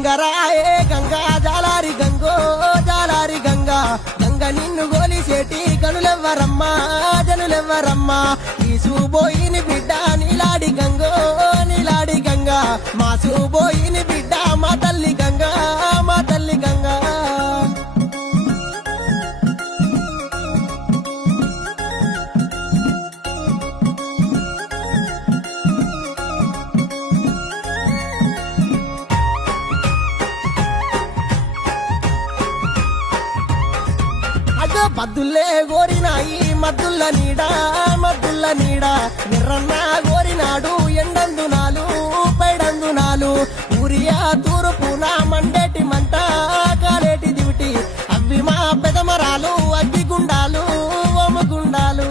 గంగరాయే గంగా జాలారి గంగో జాలారి గంగా. గంగ నిన్ను గోలిసేటి కనులెవ్వరమ్మా జనులెవ్వరమ్మా. ఈసుబోయిని బిడ్డ నీలాడి గంగో నీలాడి గంగా. మా సుబోయిని అదో బద్దులే గోరినాయి మద్దుల నీడా మద్దుల నీడా. నిర్రన్న గోరినాడు ఎండందునాలు పైడందునాలు ఊరియా తూరుపున మండేటి మంట కాలేటి దివిటి. అవి మా పెదమరాలు అగ్గిగుండాలు ఓమగుండాలు